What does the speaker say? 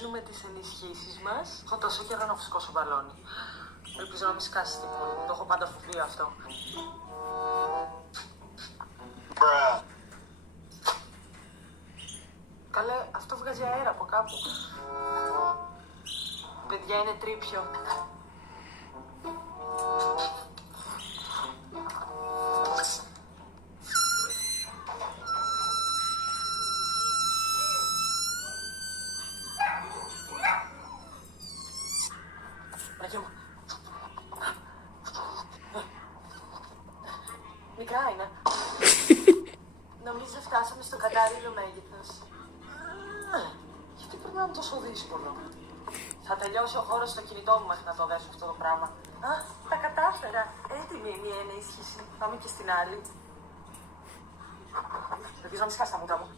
παίρνουμε τις ενισχύσεις μας. Έχω τόσο καιρό να φουσκώσω μπαλόνι. Ελπίζω να μην σκάσει τη μούρη μου. Το έχω πάντα φοβία αυτό. Καλέ, αυτό βγάζει αέρα από κάπου. Παιδιά, είναι τρίπιο. Μικρά είναι. Νομίζω φτάσαμε στο κατάλληλο μέγεθος. Γιατί περνάμε τόσο δύσκολο. Θα τελειώσει ο χώρος στο κινητό μου μέχρι να το δέσω αυτό το πράγμα. Α, τα κατάφερα. Έτοιμη είναι η ενίσχυση. Πάμε και στην άλλη. Ελπίζω να μην σκάσει τα μούτρα μου.